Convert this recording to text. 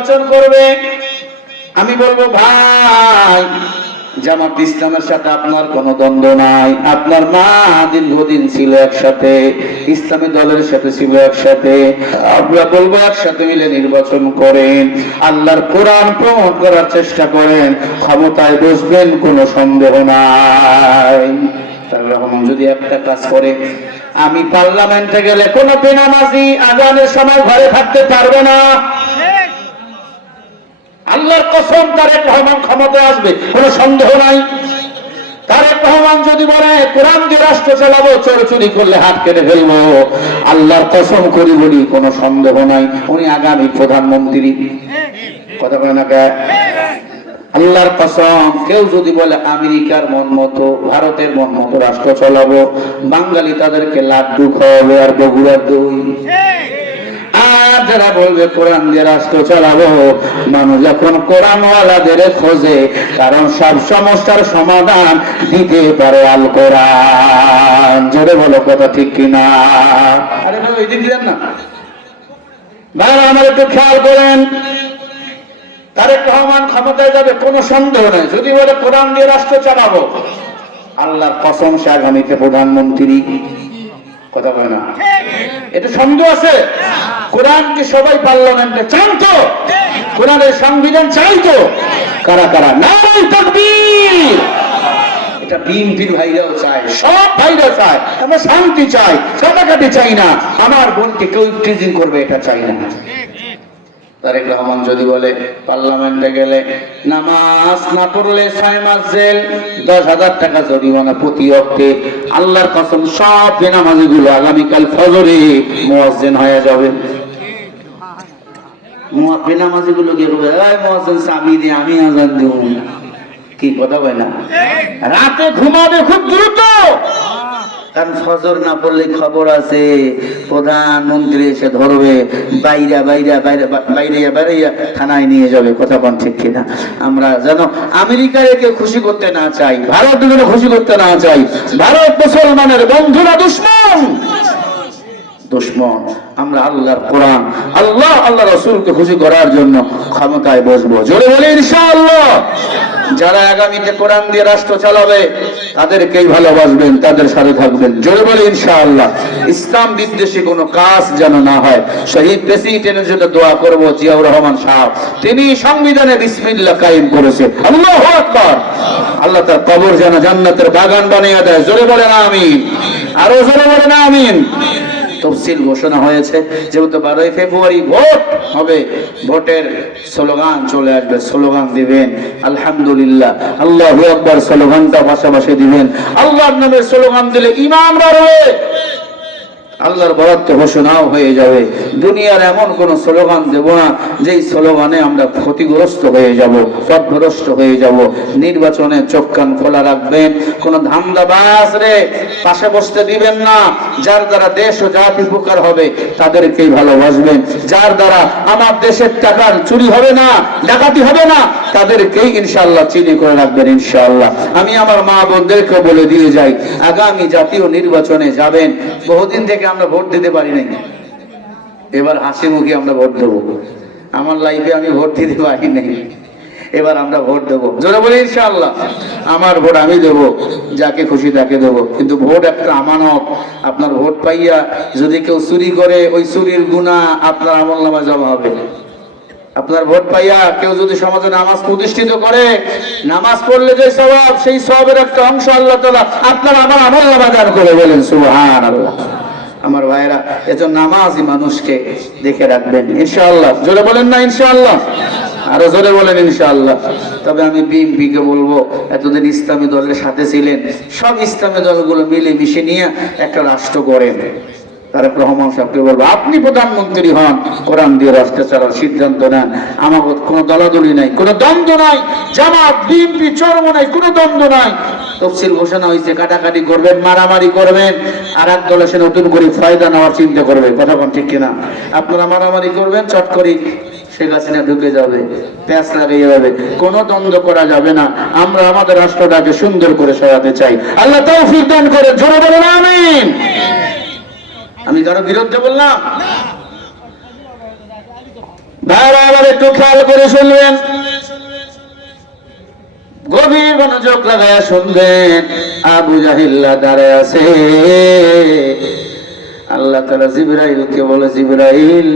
নির্বাচন করবে। আমি বলব, ভাই, জামাত ইসলামের সাথে আপনার কোনো দ্বন্দ্ব নাই। আপনার মা দীর্ঘদিন ছিল একসাথে, ইসলামী দলের সাথে ছিল একসাথে। আমরা বলব, একসাথে মিলে নির্বাচন করেন। আল্লাহর কোরআন প্রমোট করার চেষ্টা করেন। ক্ষমতায় বসবেন, কোনো সন্দেহ নাই। রহমান যদি একটা কাজ করে, আমি পার্লামেন্টে গেলে কোনো বেনামাজি আজানের সময় ঘরে থাকতে পারবে না। কসম, তারেক রহমান ক্ষমতায় আসবে, কোনো সন্দেহ নাই। তারেক রহমান যদি বলে, কোরআন দিয়ে রাষ্ট্র চালাবো চোর চুরি করলে হাত কেটে ফেলব। আল্লাহর কসম করি বলি, কোনো সন্দেহ নাই। উনি আগামী প্রধানমন্ত্রী। কথা বলে না আল্লাহর কসম, কেউ যদি বলে, আমেরিকার মন মতো, ভারতের মন মতো রাষ্ট্র চালাবো, বাঙালি তাদেরকে লাড্ডু খাওয়াবে আর বগুড়ার দই। যারা বলবে, কোরআন দিয়ে রাষ্ট্র চালাবো, মানুষ যখন কোরআনওয়ালাদের খোঁজে, কারণ সব সমস্যার সমাধান দিতে পারে আল কোরআন জোরে বলো, কথা ঠিক কিনা? আরে ওই দিন দিলেন না। ভাইরা আমার একটু খেয়াল করেন। তারেক রহমান ক্ষমতায় যাবে, কোনো সন্দেহ নেই। যদি বলে, কোরআন দিয়ে রাষ্ট্র চালাবো, আল্লাহর কসম সে আগামীতে প্রধানমন্ত্রী। কথা বলে না? এটা সন্দেহ আছে? কোরআন কি সবাই পার্লামেন্টে চান তো কোরআনের সংবিধান চাই তো কারা কারা? নাই তাকবীর। এটা বিএনপির ভাইরাও চায় সব ভাইরা চায়। আমরা শান্তি চাই কাটাকাটি চাই না। আমার বোনকে কেউ ট্রিজিং করবে এটা চাই না। তারেক রহমান যদি বলে পার্লামেন্টে গেলে নামাজ না পড়লে ছয় মাস জেল দশ হাজার টাকা জরিমানা প্রতি অক্টে আল্লাহর কসম সব বেনামাজি গুলো আগামীকাল ফজরে মোয়াজ্জেন হয়ে যাবে। মুয়া- বেনামাজি গুলো গিয়ে বলবে মোয়াজ্জেন চাবি দিয়ে আমি আজান দেব কি কথা বলে না? রাতে ঘুমাবে খুব দ্রুত। কারণ ফজর না পড়লে খবর আছে। প্রধানমন্ত্রী এসে ধরবে, বাইরা বাইরা, বাইরে বাইরে বাইরে থানায় নিয়ে যাবে, কথা বল ঠিক কিনা। আমরা যেন আমেরিকায় কেউ খুশি করতে না চাই, ভারত খুশি করতে না চাই। ভারত মুসলমানের বন্ধুরা দুশ্মন? দুশ্মন। আমরা আল্লাহর কোরআন, আল্লাহ আল্লাহ রসুলকে খুশি করার জন্য ক্ষমতায় বসবো। জোরে বলে ইনশাআল্লাহ। যারা আগামীতে কোরআন দিয়ে রাষ্ট্র চালাবে তাদেরকেই ভালোবাসবেন, তাদের সাথে থাকবেন। জোরে বলে ইনশাআল্লাহ। ইসলাম বিদ্বেষী কোনো কাজ যেন না হয়। শহীদ প্রেসিডেন্টের জন্য দোয়া করব জিয়াউর রহমান সাহেব। তিনি সংবিধানে বিসমিল্লাহ কায়েম করেছে আল্লাহ আকবার। আল্লাহ তার কবর যেন জান্নাতের বাগান বানিয়ে দেয়। জোরে বলেন আমিন। আরও জোরে বলেন আমিন। তফসিল ঘোষণা হয়েছে, যেহেতু বারোই ফেব্রুয়ারি ভোট হবে, ভোটের স্লোগান চলে আসবে, স্লোগান দিবেন, আলহামদুলিল্লাহ, আল্লাহ আকবর স্লোগানটা পাশাপাশি দিবেন, আল্লাহর নামের স্লোগান দিলে ইমাম বাড়বে। আল্লাহর বরাদ্দ ঘোষণাও হয়ে যাবে। দুনিয়ার এমন কোন স্লোগান দেব না, যেই স্লোগানে আমরা ক্ষতিগ্রস্ত হয়ে যাব পথভ্রষ্ট হয়ে যাব। নির্বাচনে চোখ কান খোলা রাখবেন, কোন ধান্দাবাজ রে পাশে বসতে দিবেন না। যার দ্বারা দেশ ও জাতি উপকার হবে, তাদেরকেই ভালোবাসবেন। যার দ্বারা আমার দেশের টাকার চুরি হবে না, ডাকাতি হবে না তাদেরকেই ইনশাআল্লাহ চিনি করে রাখবেন ইনশাআল্লাহ। আমি আমার মা বোনদেরকে বলে দিয়ে যাই, আগামী জাতীয় নির্বাচনে যাবেন, বহুদিন থেকে আমরা ভোট দিতে পারি নাই। এবার হাসি মুখে আমরা ভোট দেবো। আমার লাইফে আমি ভোট দিতে পারি নাই। এবার আমরা ভোট দেবো। জোরে বলি ইনশাআল্লাহ, আমার ভোট আমি দেবো, যাকে খুশি তাকে দেবো। কিন্তু ভোট একটা আমানত। আপনার ভোট পাইয়া যদি কেউ চুরি করে, ওই চুরির গুণা আপনার আমল নামা জমা হবে। আপনার ভোট পাইয়া কেউ যদি সমাজে নামাজ প্রতিষ্ঠিত করে, নামাজ পড়লে যে স্বভাব, সেই স্বভাবের একটা অংশ আল্লাহ তালা আপনার আমার আমল নামা করে বলেন সুহান আমার ভাইরা এজন্য নামাজই মানুষকে দেখে রাখবেন, ইনশাআল্লাহ। জোরে বলেন না, ইনশাআল্লাহ? আরও জোরে বলেন, ইনশাআল্লাহ। তবে আমি বিএনপি কে বলব, এতদিন ইসলামী দলের সাথে ছিলেন, সব ইসলামী দলগুলো মিলে মিশে নিয়ে একটা রাষ্ট্র গড়েন। তারেক রহমান সাহেবকে বলব, আপনি প্রধানমন্ত্রী হন, কোরআন দিয়ে রাষ্ট্র চালার সিদ্ধান্ত নেন। আমার কোনো দলাদলি নাই, কোনো দ্বন্দ্ব নাই, জামাত, বিএনপি, চরম নাই, কোনো দ্বন্দ্ব নাই। তফসিল ঘোষণা হয়েছে কাটাকাটি করবেন, মারামারি করবেন আর এক দল এসে নতুন করে ফায়দা নেওয়ার চিন্তা করবে, কথা কোন ঠিক কিনা? আপনারা মারামারি করবেন, চট করে শেখ হাসিনা ঢুকে যাবে, প্যাঁচ লাগিয়ে যাবে, কোনো দ্বন্দ্ব করা যাবে না। আমরা আমাদের রাষ্ট্রটাকে সুন্দর করে সরাতে চাই। আল্লাহ তৌফিক দান করে, জোরে বলেন, আমিন। আমি কারও বিরুদ্ধে বললাম। ভাইরা আবার একটু খেয়াল করে শুনলেন গভীর মনোযোগ লাগায় শুনবেন। আবু জাহিল্লা দাঁড়ায় আছে। আল্লাহ তালা জিব্রাইলকে বলে, জিব্রাইল